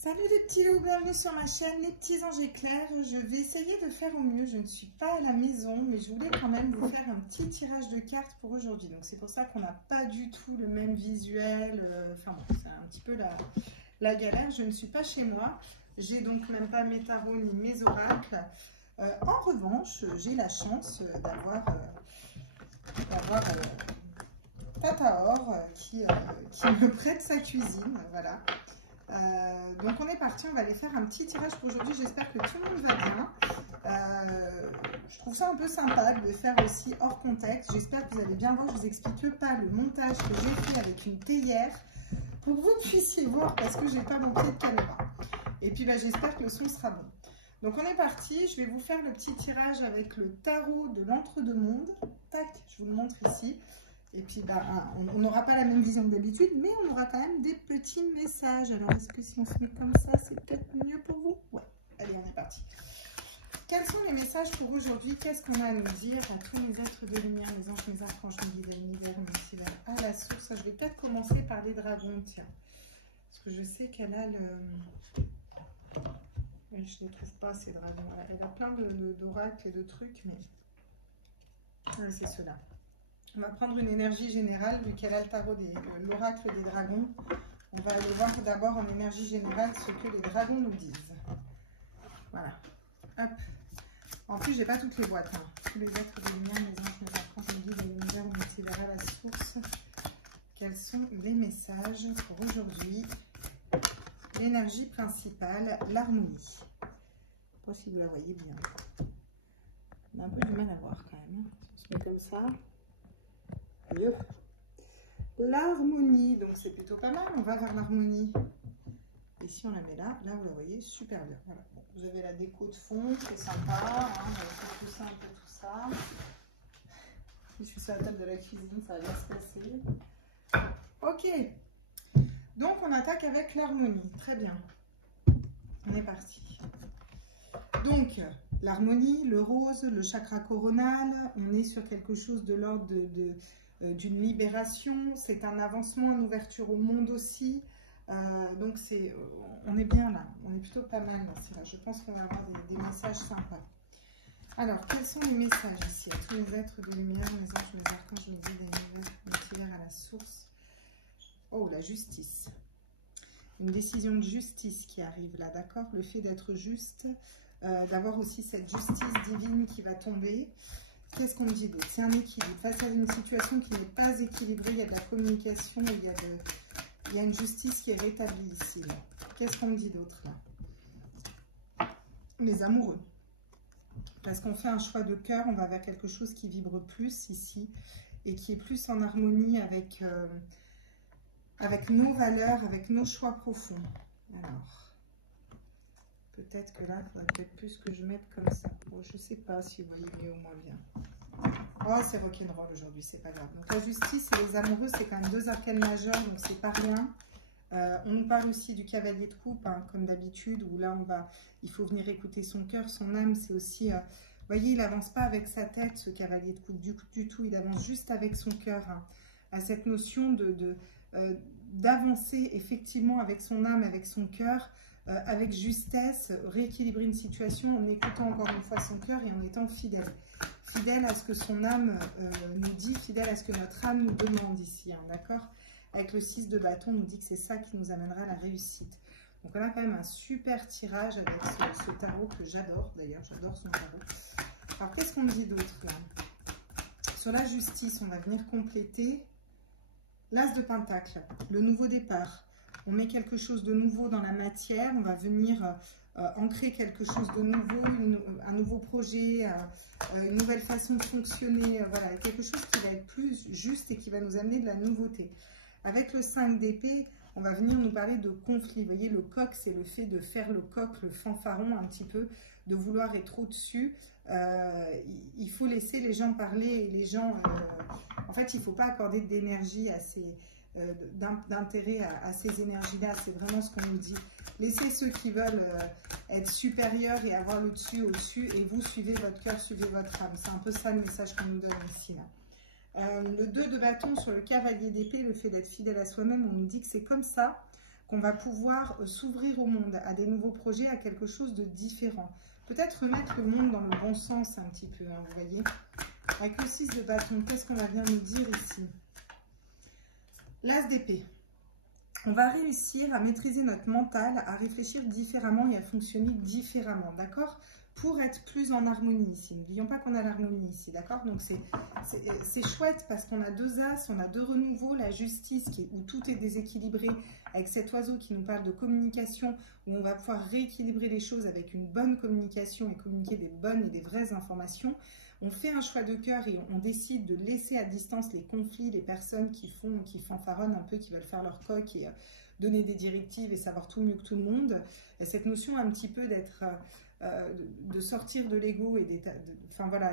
Salut les petits loups, bienvenue sur ma chaîne Les Petits Anges Éclairs. Je vais essayer de faire au mieux, je ne suis pas à la maison, mais je voulais quand même vous faire un petit tirage de cartes pour aujourd'hui. Donc c'est pour ça qu'on n'a pas du tout le même visuel, enfin bon, c'est un petit peu la galère. Je ne suis pas chez moi, j'ai donc même pas mes tarots ni mes oracles. En revanche, j'ai la chance d'avoir Tata Or qui me prête sa cuisine, voilà. Donc on est parti, on va aller faire un petit tirage pour aujourd'hui. J'espère que tout le monde va bien. Je trouve ça un peu sympa de le faire aussi hors contexte. J'espère que vous allez bien voir. Je vous explique pas le montage que j'ai fait avec une théière pour que vous puissiez voir parce que j'ai pas mon pied de caméra. Et puis j'espère que le son sera bon. Donc on est parti, je vais vous faire le petit tirage avec le tarot de l'entre-deux-mondes. Tac, je vous le montre ici. Et puis, on n'aura pas la même vision que d'habitude, mais on aura quand même des petits messages. Alors, est-ce que si on se met comme ça, c'est peut-être mieux pour vous? Ouais, allez, on est parti. Quels sont les messages pour aujourd'hui? Qu'est-ce qu'on a à nous dire à tous les êtres de lumière, mes anges, mes archanges, mes guides, l'univers, à la source? Je vais peut-être commencer par les dragons, tiens. Parce que je sais qu'elle a le... Je ne les trouve pas, ces dragons. Elle a plein d'oracles et de trucs, mais... c'est ceux-là. On va prendre une énergie générale, vu qu'elle a le tarot de l'oracle des dragons. On va aller voir d'abord en énergie générale ce que les dragons nous disent. Voilà. Hop. En plus, j'ai pas toutes les boîtes. Hein. Tous les êtres de lumière, mes anges, mes archanges, mes guides, l'univers, multivers à la source. Quels sont les messages pour aujourd'hui? L'énergie principale, l'harmonie. Je ne sais pas si vous la voyez bien. On a un peu du mal à voir quand même. On se met comme ça. L'harmonie, donc c'est plutôt pas mal, on va vers l'harmonie. Et si on la met là, vous la voyez super bien. Voilà. Bon, vous avez la déco de fond, c'est sympa, hein, on va faire pousser un peu tout ça. Si je suis sur la table de la cuisine, ça va bien se passer. Ok, donc on attaque avec l'harmonie, très bien. On est parti. Donc, l'harmonie, le rose, le chakra coronal, on est sur quelque chose de l'ordre d'une libération, c'est un avancement, une ouverture au monde aussi. Donc on est bien là, on est plutôt pas mal là. Je pense qu'on va avoir des messages sympas. Alors, quels sont les messages ici à tous les êtres de lumière, mes anges, mes archanges, mes guides, l'univers, multivers à la source? Oh, la justice. Une décision de justice qui arrive là, d'accord? Le fait d'être juste, d'avoir aussi cette justice divine qui va tomber. Qu'est-ce qu'on me dit d'autre? C'est un équilibre. Face à une situation qui n'est pas équilibrée, il y a de la communication, il y a une justice qui est rétablie ici. Qu'est-ce qu'on me dit d'autre là? Les amoureux. Parce qu'on fait un choix de cœur, on va vers quelque chose qui vibre plus ici et qui est plus en harmonie avec nos valeurs, avec nos choix profonds. Alors, peut-être que là, il faudrait peut-être plus que je mette comme ça. Bon, je ne sais pas si vous voyez mieux ou moins bien. Oh, c'est rock'n'roll aujourd'hui, c'est pas grave. Donc la justice et les amoureux, c'est quand même deux arcanes majeurs, donc c'est pas rien. On nous parle aussi du cavalier de coupe, hein, comme d'habitude, où là, il faut venir écouter son cœur, son âme. C'est aussi, vous voyez, il n'avance pas avec sa tête, ce cavalier de coupe, du tout. Il avance juste avec son cœur, hein, à cette notion d'avancer effectivement avec son âme, avec son cœur, avec justesse, rééquilibrer une situation en écoutant encore une fois son cœur et en étant fidèle. Fidèle à ce que son âme nous dit, fidèle à ce que notre âme nous demande ici, hein, d'accord? Avec le 6 de bâton, on nous dit que c'est ça qui nous amènera à la réussite. Donc on a quand même un super tirage avec ce tarot que j'adore, d'ailleurs, j'adore son tarot. Alors qu'est-ce qu'on me dit d'autre là? Sur la justice, on va venir compléter l'As de Pentacle, le nouveau départ. On met quelque chose de nouveau dans la matière, on va venir ancrer quelque chose de nouveau, un nouveau projet, une nouvelle façon de fonctionner, voilà, quelque chose qui va être plus juste et qui va nous amener de la nouveauté. Avec le 5 d'épée, on va venir nous parler de conflit. Vous voyez, le coq, c'est le fait de faire le coq, le fanfaron un petit peu, de vouloir être au-dessus. Il faut laisser les gens parler et les gens... en fait, il ne faut pas accorder d'énergie à ces... d'intérêt à ces énergies-là, c'est vraiment ce qu'on nous dit. Laissez ceux qui veulent être supérieurs et avoir le dessus au-dessus, et vous suivez votre cœur, suivez votre âme. C'est un peu ça le message qu'on nous donne ici. Là. Le 2 de bâton sur le cavalier d'épée, le fait d'être fidèle à soi-même, on nous dit que c'est comme ça. qu'on va pouvoir s'ouvrir au monde, à des nouveaux projets, à quelque chose de différent. Peut-être remettre le monde dans le bon sens un petit peu, hein, vous voyez. Avec le 6 de bâton, qu'est-ce qu'on va bien nous dire ici? L'As d'épée. On va réussir à maîtriser notre mental, à réfléchir différemment et à fonctionner différemment, d'accord? Pour être plus en harmonie ici. N'oublions pas qu'on a l'harmonie ici, d'accord? Donc c'est chouette parce qu'on a deux As, on a deux renouveaux, la justice où tout est déséquilibré, avec cet oiseau qui nous parle de communication, où on va pouvoir rééquilibrer les choses avec une bonne communication et communiquer des bonnes et des vraies informations. On fait un choix de cœur et on décide de laisser à distance les conflits, les personnes qui fanfaronnent un peu, qui veulent faire leur coq et donner des directives et savoir tout mieux que tout le monde. Et cette notion un petit peu d'être, de sortir de l'ego et enfin voilà,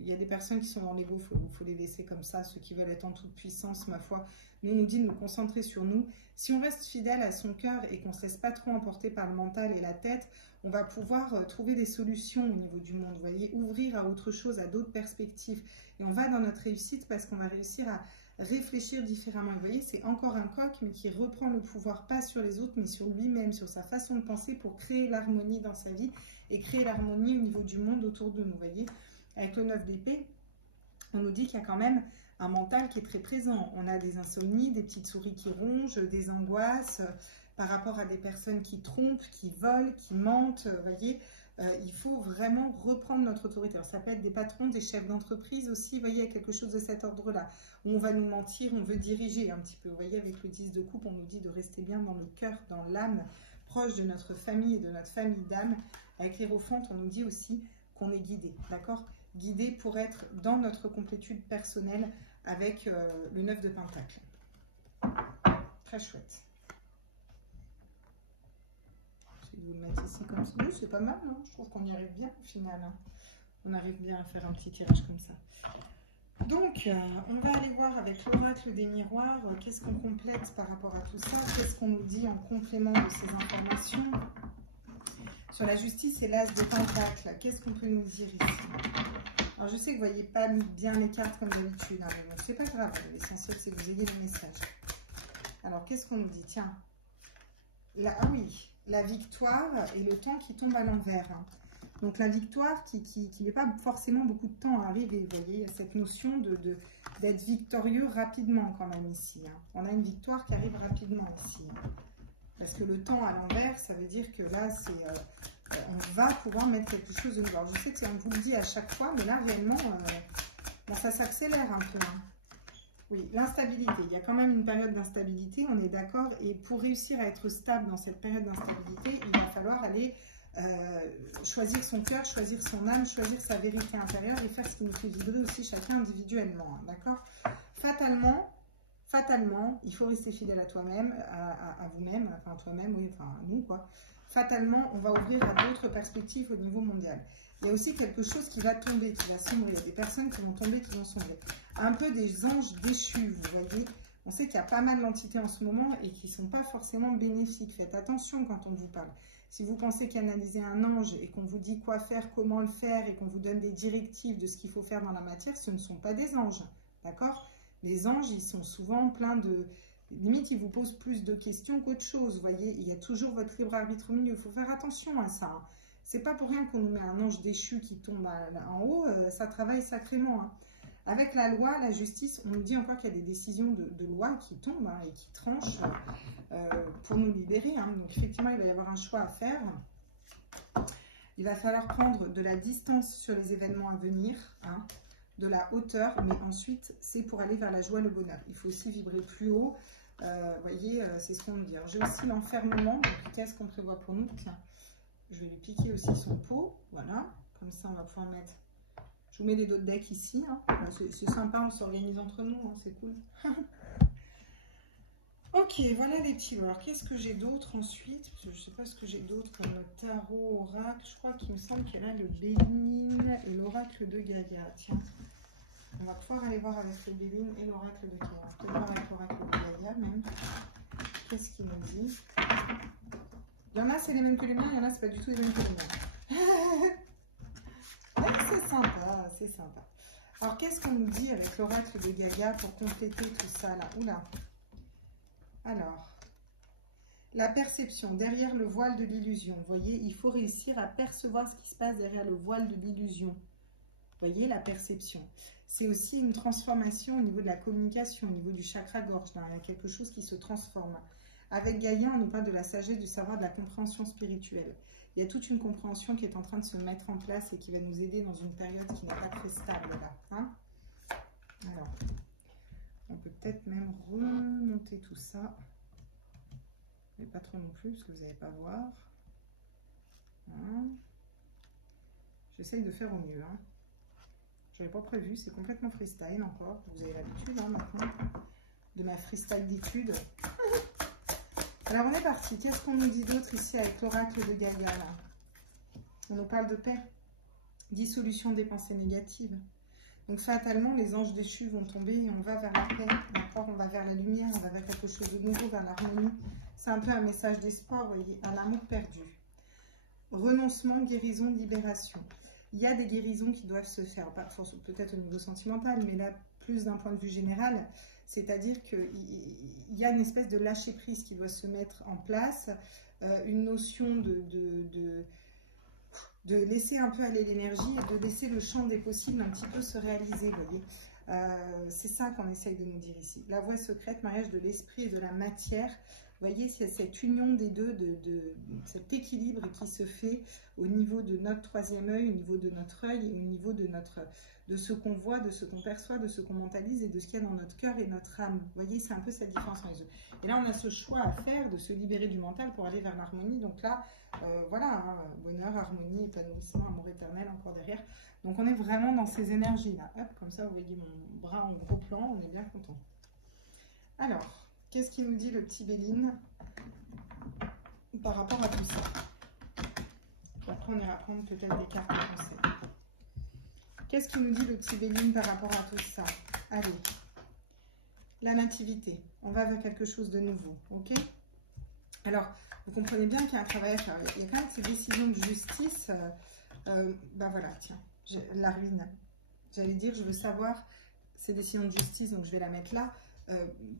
il y a des personnes qui sont dans l'ego, il faut les laisser comme ça, ceux qui veulent être en toute puissance, ma foi. Nous, on nous dit de nous concentrer sur nous. Si on reste fidèle à son cœur et qu'on ne se laisse pas trop emporter par le mental et la tête, on va pouvoir trouver des solutions au niveau du monde, vous voyez, ouvrir à autre chose, à d'autres perspectives. Et on va dans notre réussite parce qu'on va réussir à réfléchir différemment. Vous voyez, c'est encore un coq, mais qui reprend le pouvoir, pas sur les autres, mais sur lui-même, sur sa façon de penser pour créer l'harmonie dans sa vie et créer l'harmonie au niveau du monde autour de nous, vous voyez. Avec le 9 d'épée, on nous dit qu'il y a quand même un mental qui est très présent. On a des insomnies, des petites souris qui rongent, des angoisses par rapport à des personnes qui trompent, qui volent, qui mentent, vous voyez. Il faut vraiment reprendre notre autorité. Alors, ça peut être des patrons, des chefs d'entreprise aussi, vous voyez, il y a quelque chose de cet ordre-là, où on va nous mentir, on veut diriger un petit peu. Vous voyez, avec le 10 de coupe, on nous dit de rester bien dans le cœur, dans l'âme, proche de notre famille et de notre famille d'âme. Avec l'Hiérophante, on nous dit aussi qu'on est guidé, d'accord? Guidé pour être dans notre complétude personnelle avec le 9 de Pentacle. Très chouette. Je vais vous le mettre ici comme ça. Oui, c'est pas mal, hein, je trouve qu'on y arrive bien au final. Hein. On arrive bien à faire un petit tirage comme ça. Donc, on va aller voir avec l'oracle des miroirs, qu'est-ce qu'on complète par rapport à tout ça, qu'est-ce qu'on nous dit en complément de ces informations. Sur la justice et l'as de Pentacle, qu'est-ce qu'on peut nous dire ici? Alors, je sais que vous ne voyez pas bien les cartes comme d'habitude, hein, mais bon, c'est pas grave, l'essentiel c'est que vous ayez le message. Alors, qu'est-ce qu'on nous dit? Tiens, là, ah oui, la victoire et le temps qui tombe à l'envers. Hein. Donc, la victoire qui n'est pas forcément beaucoup de temps à arriver, vous voyez, il y a cette notion d'être victorieux rapidement quand même ici. Hein. On a une victoire qui arrive rapidement ici. Hein. Parce que le temps à l'envers, ça veut dire que là, c'est... on va pouvoir mettre quelque chose de nouveau. Alors, je sais qu'on vous le dit à chaque fois, mais là, réellement, bon, ça s'accélère un peu. Hein. Oui, l'instabilité. Il y a quand même une période d'instabilité, on est d'accord. Et pour réussir à être stable dans cette période d'instabilité, il va falloir aller choisir son cœur, choisir son âme, choisir sa vérité intérieure et faire ce qui nous fait vibrer aussi chacun individuellement. Hein, d'accord? Fatalement, il faut rester fidèle à toi-même, à vous-même, enfin à toi-même, oui, enfin à nous, quoi. Fatalement, on va ouvrir à d'autres perspectives au niveau mondial. Il y a aussi quelque chose qui va tomber, qui va sombrer. Il y a des personnes qui vont tomber, qui vont sombrer. Un peu des anges déchus, vous voyez. On sait qu'il y a pas mal d'entités en ce moment et qui ne sont pas forcément bénéfiques. Faites attention quand on vous parle. Si vous pensez qu'analyser un ange et qu'on vous dit quoi faire, comment le faire et qu'on vous donne des directives de ce qu'il faut faire dans la matière, ce ne sont pas des anges, d'accord? Les anges, ils sont souvent pleins de... Limite, ils vous posent plus de questions qu'autre chose, vous voyez. Il y a toujours votre libre arbitre au milieu. Il faut faire attention à ça. Hein. C'est pas pour rien qu'on nous met un ange déchu qui tombe en haut. Ça travaille sacrément. Hein. Avec la loi, la justice, on nous dit encore qu'il y a des décisions de loi qui tombent hein, et qui tranchent pour nous libérer. Hein. Donc, effectivement, il va y avoir un choix à faire. Il va falloir prendre de la distance sur les événements à venir, hein, de la hauteur, mais ensuite, c'est pour aller vers la joie et le bonheur. Il faut aussi vibrer plus haut. Vous voyez, c'est ce qu'on nous dit. J'ai aussi l'enfermement. Donc, qu'est-ce qu'on prévoit pour nous? Tiens, je vais lui piquer aussi son pot. Voilà, comme ça, on va pouvoir mettre... Je vous mets les d'autres decks ici. Hein. C'est sympa, on s'organise entre nous, hein, c'est cool. Ok, voilà les petits. Alors, qu'est-ce que j'ai d'autre ensuite? Parce que je ne sais pas ce que j'ai d'autre comme le tarot, oracle. Je crois qu'il me semble qu'il y a là le Béline et l'oracle de Gaïa. Tiens, on va pouvoir aller voir avec le Béline et l'oracle de Gaïa. Peut-être voir avec l'oracle de Gaïa même. Qu'est-ce qu'il nous dit? Il y en a, c'est les mêmes que les miens. Il y en a, c'est pas du tout les mêmes que les miens. C'est sympa, c'est sympa. Alors, qu'est-ce qu'on nous dit avec l'oracle de Gaïa pour compléter tout ça là? Oula. Alors, La perception, derrière le voile de l'illusion. Vous voyez, il faut réussir à percevoir ce qui se passe derrière le voile de l'illusion. Vous voyez, la perception. C'est aussi une transformation au niveau de la communication, au niveau du chakra-gorge. Il y a quelque chose qui se transforme. Avec Gaïa, on nous parle de la sagesse, du savoir, de la compréhension spirituelle. Il y a toute une compréhension qui est en train de se mettre en place et qui va nous aider dans une période qui n'est pas très stable là. Hein? Alors, on peut peut-être même remonter tout ça. Mais pas trop non plus, parce que vous n'allez pas voir. Hein? J'essaye de faire au mieux. Hein? Je n'avais pas prévu, c'est complètement freestyle encore. Vous avez l'habitude hein, maintenant de ma freestyle-ditude. Alors on est parti. Qu'est-ce qu'on nous dit d'autre ici avec l'oracle de Gaïa là? On nous parle de paix, dissolution des pensées négatives. Donc fatalement, les anges déchus vont tomber et on va vers la paix, d'accord? On va vers la lumière, on va vers quelque chose de nouveau, vers l'harmonie. C'est un peu un message d'espoir, vous voyez, un amour perdu. Renoncement, guérison, libération. Il y a des guérisons qui doivent se faire, peut-être au niveau sentimental, mais là, plus d'un point de vue général, c'est-à-dire qu'il y a une espèce de lâcher-prise qui doit se mettre en place, une notion de laisser un peu aller l'énergie et de laisser le champ des possibles un petit peu se réaliser, vous voyez. C'est ça qu'on essaye de nous dire ici. La voie secrète, mariage de l'esprit et de la matière. Vous voyez, c'est cette union des deux, cet équilibre qui se fait au niveau de notre troisième œil, au niveau de notre œil et au niveau de ce qu'on voit, de ce qu'on perçoit, de ce qu'on mentalise et de ce qu'il y a dans notre cœur et notre âme. Vous voyez, c'est un peu cette différence entre les deux. Et là, on a ce choix à faire de se libérer du mental pour aller vers l'harmonie. Donc là, voilà, hein, bonheur, harmonie, épanouissement, amour éternel encore derrière. Donc on est vraiment dans ces énergies-là. Hop, comme ça, vous voyez mon bras en gros plan, on est bien content. Alors... qu'est-ce qu'il nous dit le petit Béline par rapport à tout ça? Après, on ira prendre peut-être des cartes de conseil. Qu'est-ce qu'il nous dit le petit Béline par rapport à tout ça? Allez, la nativité. On va vers quelque chose de nouveau, ok? Alors, vous comprenez bien qu'il y a un travail à faire. Il y a quand même ces décisions de justice. Ben voilà, tiens, la ruine. J'allais dire, je veux savoir ces décisions de justice, donc je vais la mettre là.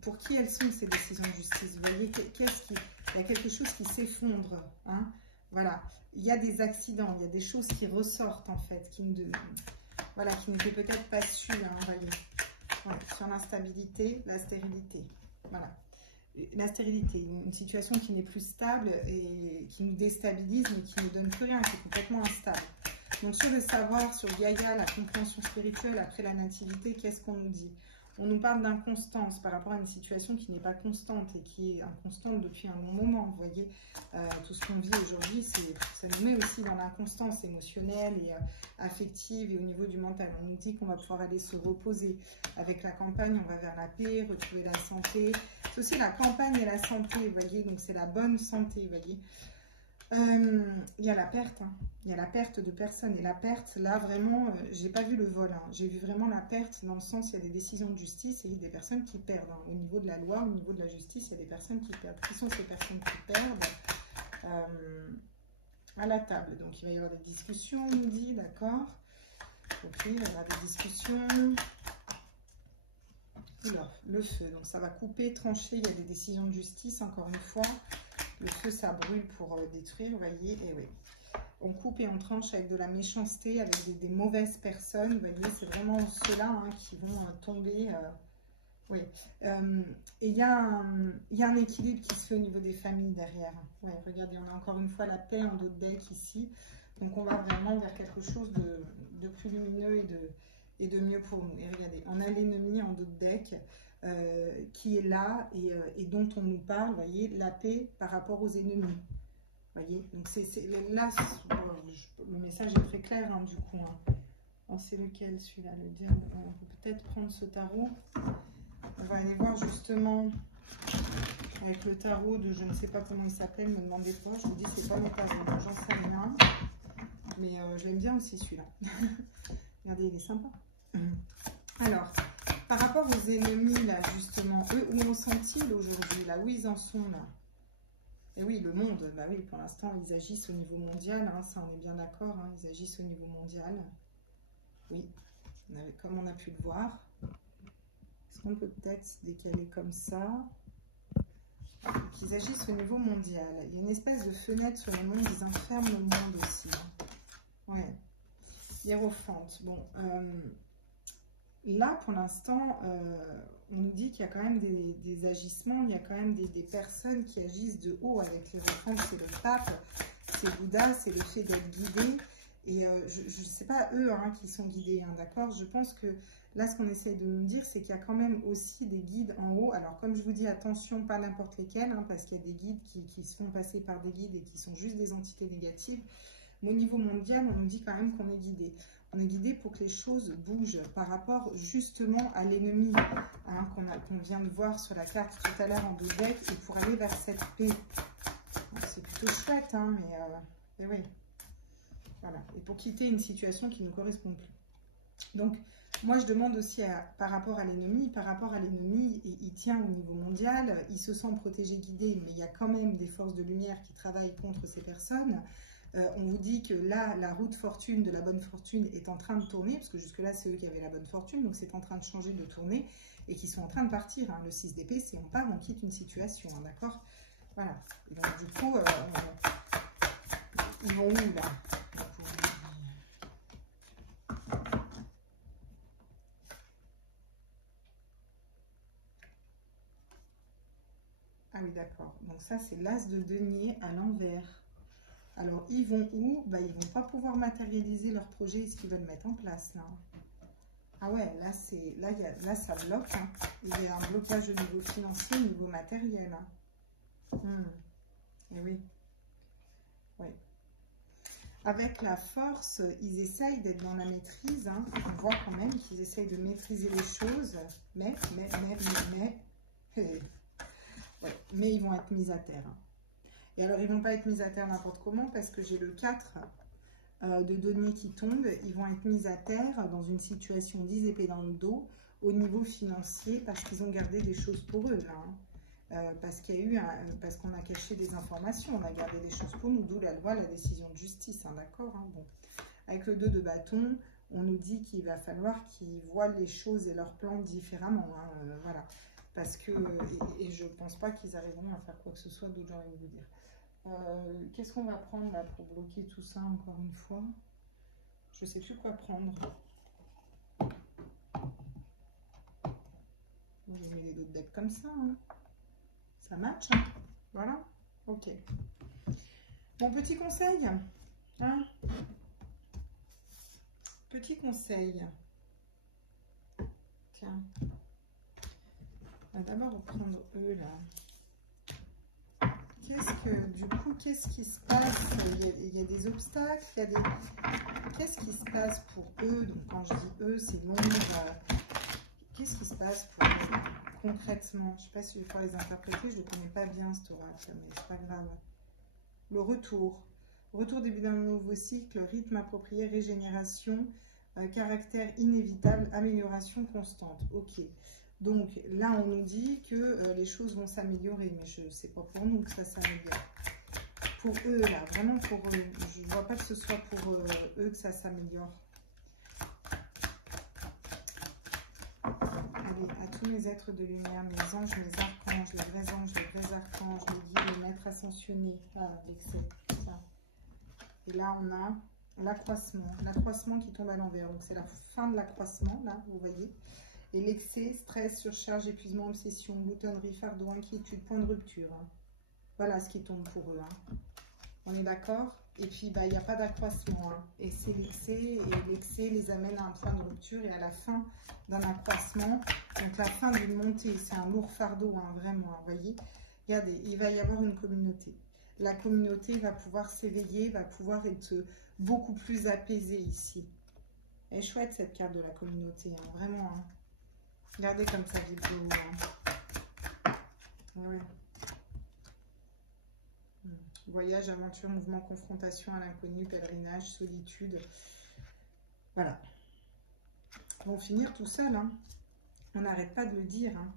Pour qui elles sont ces décisions de justice? Vous voyez, il y a quelque chose qui s'effondre. Hein? Voilà, il y a des accidents, il y a des choses qui ressortent en fait, qui n'étaient peut-être pas sues. Hein, voyez. Voilà, sur l'instabilité, la stérilité. Voilà. La stérilité, une situation qui n'est plus stable et qui nous déstabilise, mais qui ne donne plus rien, qui est complètement instable. Donc sur le savoir, sur Gaïa, la compréhension spirituelle, après la nativité, qu'est-ce qu'on nous dit? On nous parle d'inconstance par rapport à une situation qui n'est pas constante et qui est inconstante depuis un long moment. Vous voyez, tout ce qu'on vit aujourd'hui, ça nous met aussi dans l'inconstance émotionnelle et affective et au niveau du mental. On nous dit qu'on va pouvoir aller se reposer. Avec la campagne, on va vers la paix, retrouver la santé. C'est aussi la campagne et la santé, vous voyez, donc c'est la bonne santé, vous voyez. Il y a la perte, hein. Il y a la perte de personnes et la perte, là vraiment, j'ai pas vu le vol, hein. J'ai vu vraiment la perte dans le sens, il y a des décisions de justice et il y a des personnes qui perdent, hein. Au niveau de la loi, au niveau de la justice, il y a des personnes qui perdent. Qui sont ces personnes qui perdent? À la table, donc il va y avoir des discussions, on nous dit, d'accord. Ok, il va y avoir des discussions. Oula, le feu, donc ça va couper, trancher, il y a des décisions de justice, encore une fois. Le feu, ça brûle pour détruire, vous voyez, et oui. On coupe et on tranche avec de la méchanceté, avec des mauvaises personnes, vous voyez, c'est vraiment ceux-là hein, qui vont tomber. Oui. Et il y a un équilibre qui se fait au niveau des familles derrière. Ouais, regardez, on a encore une fois la paix en dos de deck ici. Donc on va vraiment vers quelque chose de plus lumineux et de mieux pour nous. Et regardez, on a l'ennemi en dos de deck. Qui est là et dont on nous parle, vous voyez, la paix par rapport aux ennemis. Vous voyez, donc là, le message est très clair, hein, du coup. Hein. Oh, c'est lequel, celui-là, le diable? On peut peut-être prendre ce tarot. On va aller voir justement avec le tarot de je ne sais pas comment il s'appelle, me demandez pas. Je vous dis, c'est pas mes tarots, donc j'en sais rien. Mais je l'aime bien aussi, celui-là. Regardez, il est sympa. Alors, par rapport aux ennemis, là, justement, eux, où en sont-ils aujourd'hui, là, où ils en sont, là? Et oui, le monde, bah oui, pour l'instant, ils agissent au niveau mondial, hein, ça, on est bien d'accord, hein, ils agissent au niveau mondial. Oui, comme on a pu le voir. Est-ce qu'on peut peut-être se décaler comme ça? qu'ils agissent au niveau mondial. Il y a une espèce de fenêtre sur le monde, ils enferment le monde aussi. Ouais. Hiérophante. Bon, là, pour l'instant, on nous dit qu'il y a quand même des agissements, il y a quand même des personnes qui agissent de haut avec l'hiérophante, c'est le pape, c'est Bouddha, c'est le fait d'être guidé. Et je ne sais pas eux hein, qui sont guidés, hein, d'accord? Je pense que là, ce qu'on essaye de nous dire, c'est qu'il y a quand même aussi des guides en haut. Alors, comme je vous dis, attention, pas n'importe lesquels, hein, parce qu'il y a des guides qui se font passer par des guides et qui sont juste des entités négatives. Mais au niveau mondial, on nous dit quand même qu'on est guidé. On est guidé pour que les choses bougent par rapport justement à l'ennemi hein, qu'on vient de voir sur la carte tout à l'heure en 2 decks et pour aller vers cette paix. C'est plutôt chouette, hein, mais oui. Voilà. Et pour quitter une situation qui ne correspond plus. Donc, moi, je demande aussi par rapport à l'ennemi. Par rapport à l'ennemi, il tient au niveau mondial. Il se sent protégé, guidé, mais il y a quand même des forces de lumière qui travaillent contre ces personnes. On vous dit que là, la roue de fortune, de la bonne fortune, est en train de tourner, parce que jusque-là, c'est eux qui avaient la bonne fortune, donc c'est en train de changer, de tourner, et qui sont en train de partir. Hein. Le 6 d'épée, c'est on part, on quitte une situation, hein, d'accord? Voilà. Et donc, du coup, ils vont où, là? Ah oui, d'accord. Donc ça, c'est l'as de denier à l'envers. Alors, ils vont où? Bah, ils ne vont pas pouvoir matérialiser leur projet et ce qu'ils veulent mettre en place, là. Ah ouais, là, ça bloque. Hein. Il y a un blocage au niveau financier, au niveau matériel. Hein. Et oui. Oui. Avec la force, ils essayent d'être dans la maîtrise. Hein. On voit quand même qu'ils essayent de maîtriser les choses. Mais ils vont être mis à terre. Hein. Et alors, ils ne vont pas être mis à terre n'importe comment parce que j'ai le 4 de denier qui tombe. Ils vont être mis à terre dans une situation 10 épées dans le dos au niveau financier parce qu'ils ont gardé des choses pour eux. Là, hein. Parce qu'il y a eu parce qu'on a caché des informations, on a gardé des choses pour nous, d'où la loi, la décision de justice. Hein, d'accord, hein, bon. Avec le 2 de bâton, on nous dit qu'il va falloir qu'ils voient les choses et leurs plans différemment. Hein, voilà. Parce que, et je ne pense pas qu'ils arriveront à faire quoi que ce soit d'autre, j'ai envie de vous dire. Qu'est-ce qu'on va prendre là pour bloquer tout ça encore une fois? Je ne sais plus quoi prendre. Je mets les autres decks comme ça. Hein. Ça match. Hein. Voilà. Ok. Bon, petit conseil. Hein, petit conseil. Tiens. On va d'abord prendre eux là. Qu'est-ce qui se passe? Il y a des obstacles, Qu'est-ce qui se passe pour eux? Donc quand je dis eux, c'est l'ombre. Qu'est-ce qui se passe pour eux concrètement? Je ne sais pas si je vais pouvoir les interpréter, je ne connais pas bien cet oracle, mais c'est pas grave. Le retour. Retour début d'un nouveau cycle, rythme approprié, régénération, caractère inévitable, amélioration constante. Ok. Donc là, on nous dit que les choses vont s'améliorer, mais je sais pas pour nous que ça s'améliore. Pour eux, là, vraiment pour eux. Je ne vois pas que ce soit pour eux que ça s'améliore. Allez, à tous mes êtres de lumière, mes anges, mes archanges, les vrais anges, les vrais archanges, les guides, les maîtres ascensionnés. Ah, l'excès, ça. Et là, on a l'accroissement qui tombe à l'envers. Donc c'est la fin de l'accroissement, là, vous voyez. Et l'excès, stress, surcharge, épuisement, obsession, gloutonnerie, fardeau, inquiétude, point de rupture. Hein. Voilà ce qui tombe pour eux. Hein. On est d'accord? Et puis, bah, il n'y a pas d'accroissement. Hein. Et c'est l'excès, et l'excès les amène à un point de rupture et à la fin d'un accroissement. Donc, la fin d'une montée, c'est un lourd fardeau, hein, vraiment. Hein, vous voyez? Regardez, il va y avoir une communauté. La communauté va pouvoir s'éveiller, va pouvoir être beaucoup plus apaisée ici. Elle est chouette, cette carte de la communauté, hein, vraiment. Hein. Regardez comme ça vibre de haut. Hein. Ouais. Voyage, aventure, mouvement, confrontation à l'inconnu, pèlerinage, solitude. Voilà. Ils vont finir tout seul. Hein. On n'arrête pas de le dire. Hein.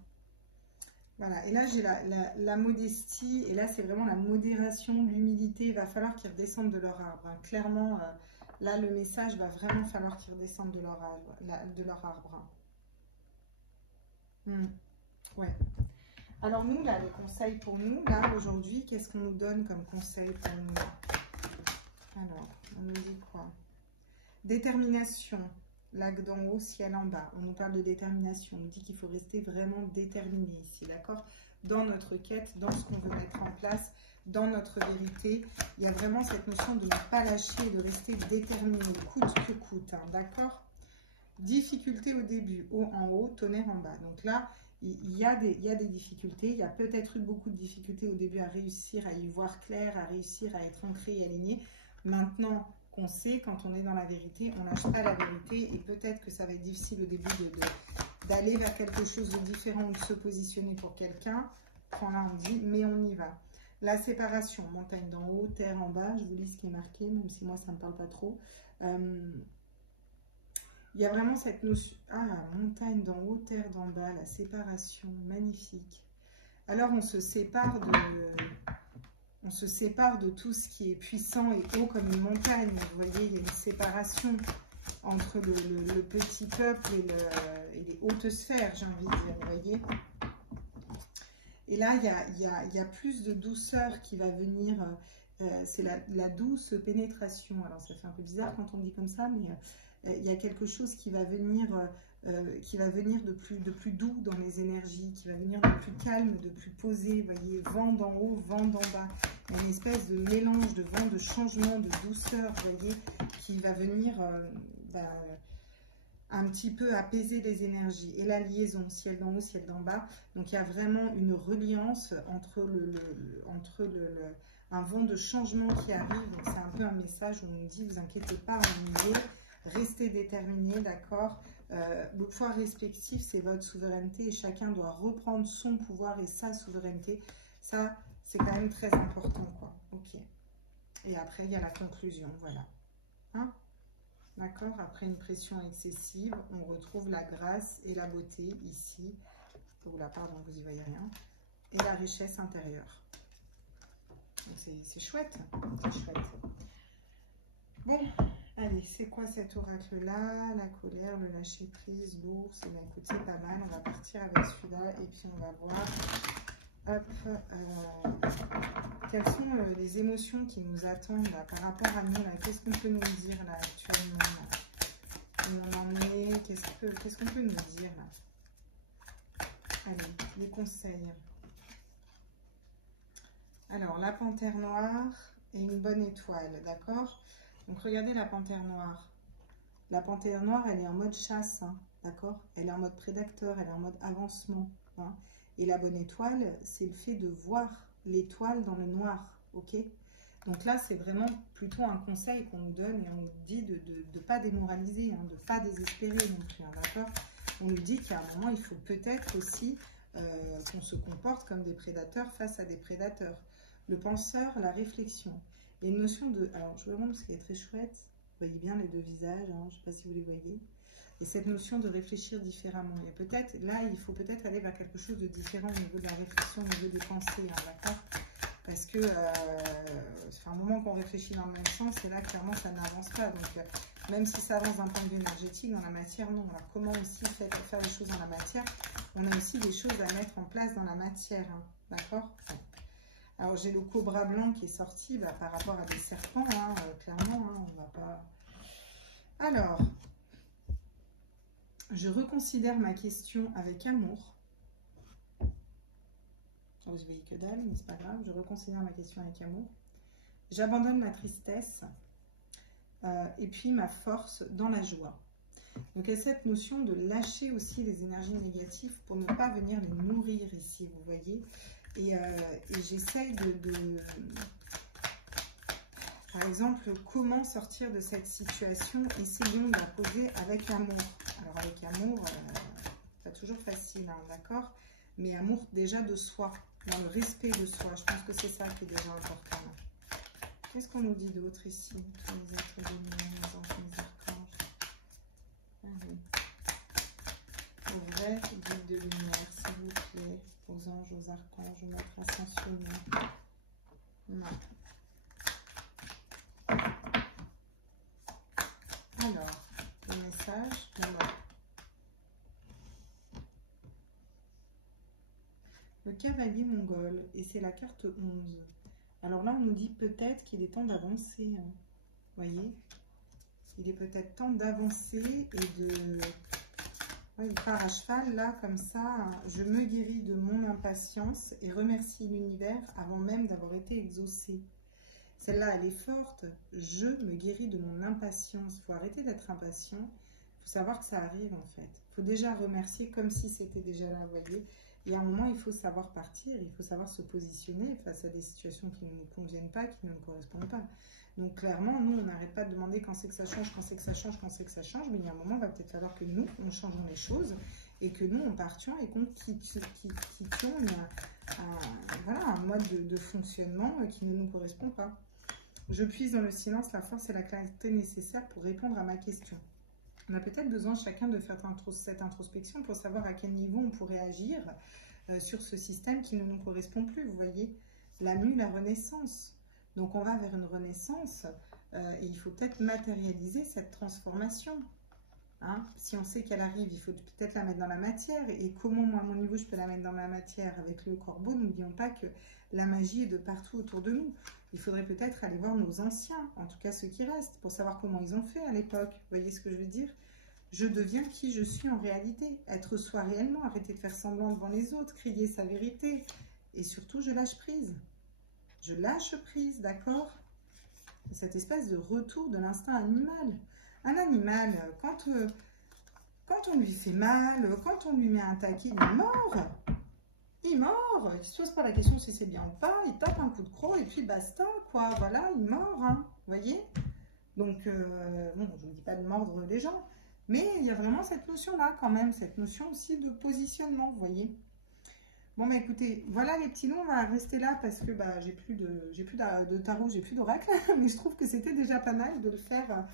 Voilà. Et là, j'ai la modestie. Et là, c'est vraiment la modération, l'humilité. Il va falloir qu'ils redescendent de leur arbre. Hein. Clairement, là, le message va vraiment falloir qu'ils redescendent de leur arbre. Ouais. Alors nous, là, les conseils pour nous, là, aujourd'hui, qu'est-ce qu'on nous donne comme conseil pour nous? Alors, on nous dit quoi? Détermination. Lac d'en haut, ciel en bas. On nous parle de détermination. On nous dit qu'il faut rester vraiment déterminé ici, d'accord? Dans notre quête, dans ce qu'on veut mettre en place, dans notre vérité. Il y a vraiment cette notion de ne pas lâcher, de rester déterminé, coûte que coûte, hein, d'accord? Difficulté au début, haut en haut, tonnerre en bas. Donc là, il y a des difficultés. Il y a peut-être eu beaucoup de difficultés au début à réussir à y voir clair, à réussir à être ancré et aligné. Maintenant qu'on sait, quand on est dans la vérité, on lâche pas la vérité. Et peut-être que ça va être difficile au début d'aller vers quelque chose de différent ou de se positionner pour quelqu'un. Quand là, on dit, mais on y va. La séparation, montagne d'en haut, terre en bas. Je vous lis ce qui est marqué, même si moi, ça ne me parle pas trop. Il y a vraiment cette notion, montagne d'en haut, terre d'en bas, la séparation, magnifique. Alors on se sépare de tout ce qui est puissant et haut comme une montagne. Vous voyez, il y a une séparation entre le petit peuple et les hautes sphères, j'ai envie de dire, vous voyez. Et là, il y a plus de douceur qui va venir, c'est la douce pénétration. Alors ça fait un peu bizarre quand on dit comme ça, mais il y a quelque chose qui va venir de plus doux dans les énergies, qui va venir de plus calme, de plus posé. Vous voyez, vent d'en haut, vent d'en bas. Il y a une espèce de mélange de vent, de changement, de douceur, vous voyez, qui va venir un petit peu apaiser les énergies. Et la liaison, ciel d'en haut, ciel d'en bas. Donc il y a vraiment une reliance entre un vent de changement qui arrive. Donc c'est un peu un message où on nous dit, vous inquiétez pas, on y est. Restez déterminés, d'accord? Le pouvoir respectif, c'est votre souveraineté et chacun doit reprendre son pouvoir et sa souveraineté. Ça, c'est quand même très important, quoi. Ok. Et après, il y a la conclusion, voilà. Hein? D'accord? Après une pression excessive, on retrouve la grâce et la beauté ici. Oh là, pardon, vous y voyez rien. Et la richesse intérieure. C'est chouette. C'est chouette. Bon. Allez, c'est quoi cet oracle-là? La colère, le lâcher-prise, l'ours. Eh bien, écoute, c'est pas mal. On va partir avec celui-là et puis on va voir quelles sont les émotions qui nous attendent là, par rapport à nous. Qu'est-ce qu'on peut nous dire là actuellement là? Où on en est? Qu'est-ce qu'on peut nous dire là? Allez, les conseils. Alors, la panthère noire et une bonne étoile, d'accord? Donc, regardez la panthère noire. La panthère noire, elle est en mode chasse, hein, d'accord? Elle est en mode prédateur, elle est en mode avancement. Hein. Et la bonne étoile, c'est le fait de voir l'étoile dans le noir, ok? Donc là, c'est vraiment plutôt un conseil qu'on nous donne et on nous dit de ne pas démoraliser, hein, de ne pas désespérer non plus, hein, d'accord? On nous dit qu'à un moment, il faut peut-être aussi qu'on se comporte comme des prédateurs face à des prédateurs. Le penseur, la réflexion. Il y a une notion de... Alors, je vous montre ce qui est très chouette. Vous voyez bien les deux visages, hein, je ne sais pas si vous les voyez. Et cette notion de réfléchir différemment. Et peut-être, là, il faut peut-être aller vers quelque chose de différent au niveau de la réflexion, au niveau des pensées, hein, d'accord? Parce que ça fait un moment qu'on réfléchit dans le même sens, et là, clairement, ça n'avance pas. Donc, même si ça avance d'un point de vue énergétique, dans la matière, non. Alors, comment aussi faire les choses dans la matière? On a aussi des choses à mettre en place dans la matière, hein, d'accord? Ouais. Alors, j'ai le cobra blanc qui est sorti par rapport à des serpents, hein, clairement, hein, on va pas... Alors, je reconsidère ma question avec amour. Oh, je voyais que dalle, mais c'est pas grave. Je reconsidère ma question avec amour. J'abandonne ma tristesse et puis ma force dans la joie. Donc, il y a cette notion de lâcher aussi les énergies négatives pour ne pas venir les nourrir ici, vous voyez. Et j'essaye par exemple, comment sortir de cette situation? Essayons de la poser avec amour. Alors, avec amour, pas toujours facile, hein, d'accord? Mais amour déjà de soi, dans le respect de soi. Je pense que c'est ça qui est déjà important. Qu'est-ce qu'on nous dit d'autre ici? Tous les êtres de lumière, les anges, les archanges. Allez. Aux vrais guides de lumière, s'il vous plaît. Aux anges, aux archanges, notre ascensionnement. Non. Alors, le message, voilà. Le cavalier mongol et c'est la carte 11. Alors là, on nous dit peut-être qu'il est temps d'avancer. Hein. Vous voyez? Il est peut-être temps d'avancer et de... Ouais, il part à cheval, là, comme ça. Hein. Je me guéris de mon impatience et remercie l'univers avant même d'avoir été exaucée. Celle-là, elle est forte. Je me guéris de mon impatience. Il faut arrêter d'être impatient. Il faut savoir que ça arrive, en fait. Il faut déjà remercier comme si c'était déjà là, vous voyez. Et à un moment, il faut savoir partir. Il faut savoir se positionner face à des situations qui ne nous conviennent pas, qui ne nous correspondent pas. Donc, clairement, nous, on n'arrête pas de demander quand c'est que ça change, quand c'est que ça change, quand c'est que ça change. Mais il y a un moment, il va peut-être falloir que nous, on changeons les choses et que nous, on partions et qu'on quittions un mode de fonctionnement qui ne nous correspond pas. Je puise dans le silence la force et la clarté nécessaires pour répondre à ma question. On a peut-être besoin chacun de faire cette introspection pour savoir à quel niveau on pourrait agir sur ce système qui ne nous correspond plus. Vous voyez, la mue, la renaissance. Donc on va vers une renaissance et il faut peut-être matérialiser cette transformation. Hein? Si on sait qu'elle arrive, il faut peut-être la mettre dans la matière. Et comment, moi, à mon niveau, je peux la mettre dans la matière avec le corbeau? N'oublions pas que la magie est de partout autour de nous. Il faudrait peut-être aller voir nos anciens, en tout cas ceux qui restent, pour savoir comment ils ont fait à l'époque. Vous voyez ce que je veux dire? Je deviens qui je suis en réalité. Être soi réellement, arrêter de faire semblant devant les autres, crier sa vérité. Et surtout, je lâche prise. Je lâche prise, d'accord? Cette espèce de retour de l'instinct animal. Un animal, quand on lui fait mal, quand on lui met un taquet, il est mort. Il mord, il ne se pose pas la question si c'est bien ou pas, il tape un coup de croc et puis basta, quoi. Voilà, il mord, hein, vous voyez? Donc, bon, je ne dis pas de mordre les gens, mais il y a vraiment cette notion-là quand même, cette notion aussi de positionnement, vous voyez? Bon, bah écoutez, voilà les petits noms, on va rester là parce que bah, j'ai plus de tarot, j'ai plus d'oracle, mais je trouve que c'était déjà pas mal de le faire.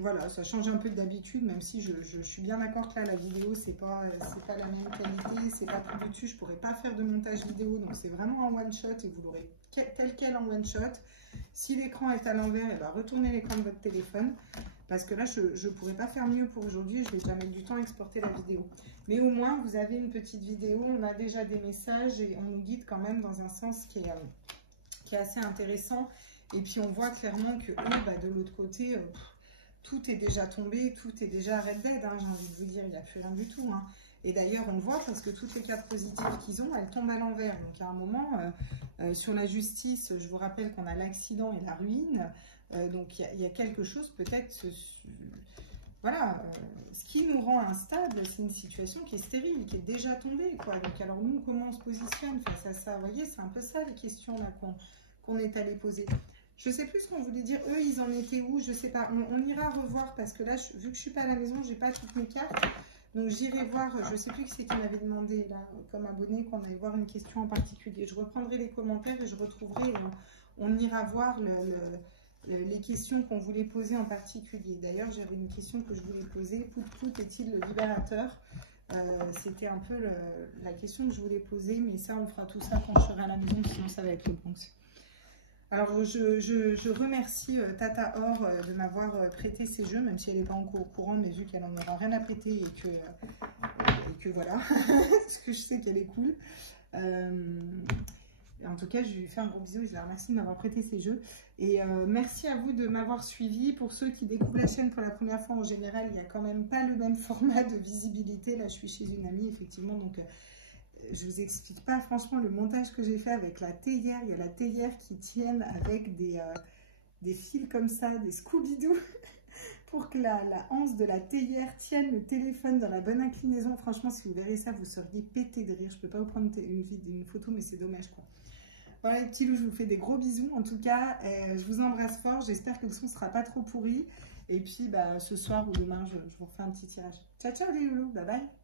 Voilà, ça change un peu d'habitude, même si je suis bien d'accord que là, la vidéo, c'est pas la même qualité, c'est pas plus dessus, je pourrais pas faire de montage vidéo, donc c'est vraiment en one shot et vous l'aurez tel quel en one shot. Si l'écran est à l'envers, retournez l'écran de votre téléphone, parce que là, je ne pourrais pas faire mieux pour aujourd'hui, je vais déjà mettre du temps à exporter la vidéo. Mais au moins, vous avez une petite vidéo, on a déjà des messages et on nous guide quand même dans un sens qui est assez intéressant. Et puis on voit clairement que bah, de l'autre côté, tout est déjà tombé, tout est déjà red dead, hein, j'ai envie de vous dire, il n'y a plus rien du tout. Hein. Et d'ailleurs, on le voit parce que toutes les cartes positives qu'ils ont, elles tombent à l'envers. Donc à un moment, sur la justice, je vous rappelle qu'on a l'accident et la ruine. Donc il y a quelque chose peut-être... Voilà, ce qui nous rend instable, c'est une situation qui est stérile, qui est déjà tombée, quoi. Donc alors nous, comment on se positionne face à ça? Vous voyez, c'est un peu ça les questions là qu'on est allé poser. Je ne sais plus ce qu'on voulait dire. Eux, ils en étaient où? Je ne sais pas. On ira revoir parce que là, vu que je ne suis pas à la maison, je n'ai pas toutes mes cartes. Donc, j'irai voir. Je ne sais plus qui c'est qui m'avait demandé, là, comme abonné, qu'on allait voir une question en particulier. Je reprendrai les commentaires et je retrouverai. On ira voir les questions qu'on voulait poser en particulier. D'ailleurs, j'avais une question que je voulais poser. Pout est-il le libérateur? C'était un peu la question que je voulais poser. Mais ça, on fera tout ça quand je serai à la maison. Sinon, ça va être le Bronx. Alors, je remercie Tata Or de m'avoir prêté ces jeux, même si elle n'est pas encore au courant, mais vu qu'elle n'en aura rien à prêter et que voilà, parce que je sais qu'elle est cool. En tout cas, je lui fais un gros bisou et je la remercie de m'avoir prêté ces jeux. Et merci à vous de m'avoir suivi. Pour ceux qui découvrent la chaîne pour la première fois, en général, il n'y a quand même pas le même format de visibilité. Là, je suis chez une amie, effectivement, donc... je vous explique pas franchement le montage que j'ai fait avec la théière. Il y a la théière qui tienne avec des fils comme ça, des Scooby-Doo, pour que la anse de la théière tienne le téléphone dans la bonne inclinaison. Franchement, si vous verrez ça, vous seriez pété de rire. Je peux pas vous prendre une photo, mais c'est dommage, quoi. Voilà les petits loups, je vous fais des gros bisous. En tout cas, je vous embrasse fort. J'espère que le son sera pas trop pourri. Et puis, bah, ce soir ou demain, je vous refais un petit tirage. Ciao, ciao les loulous. Bye bye.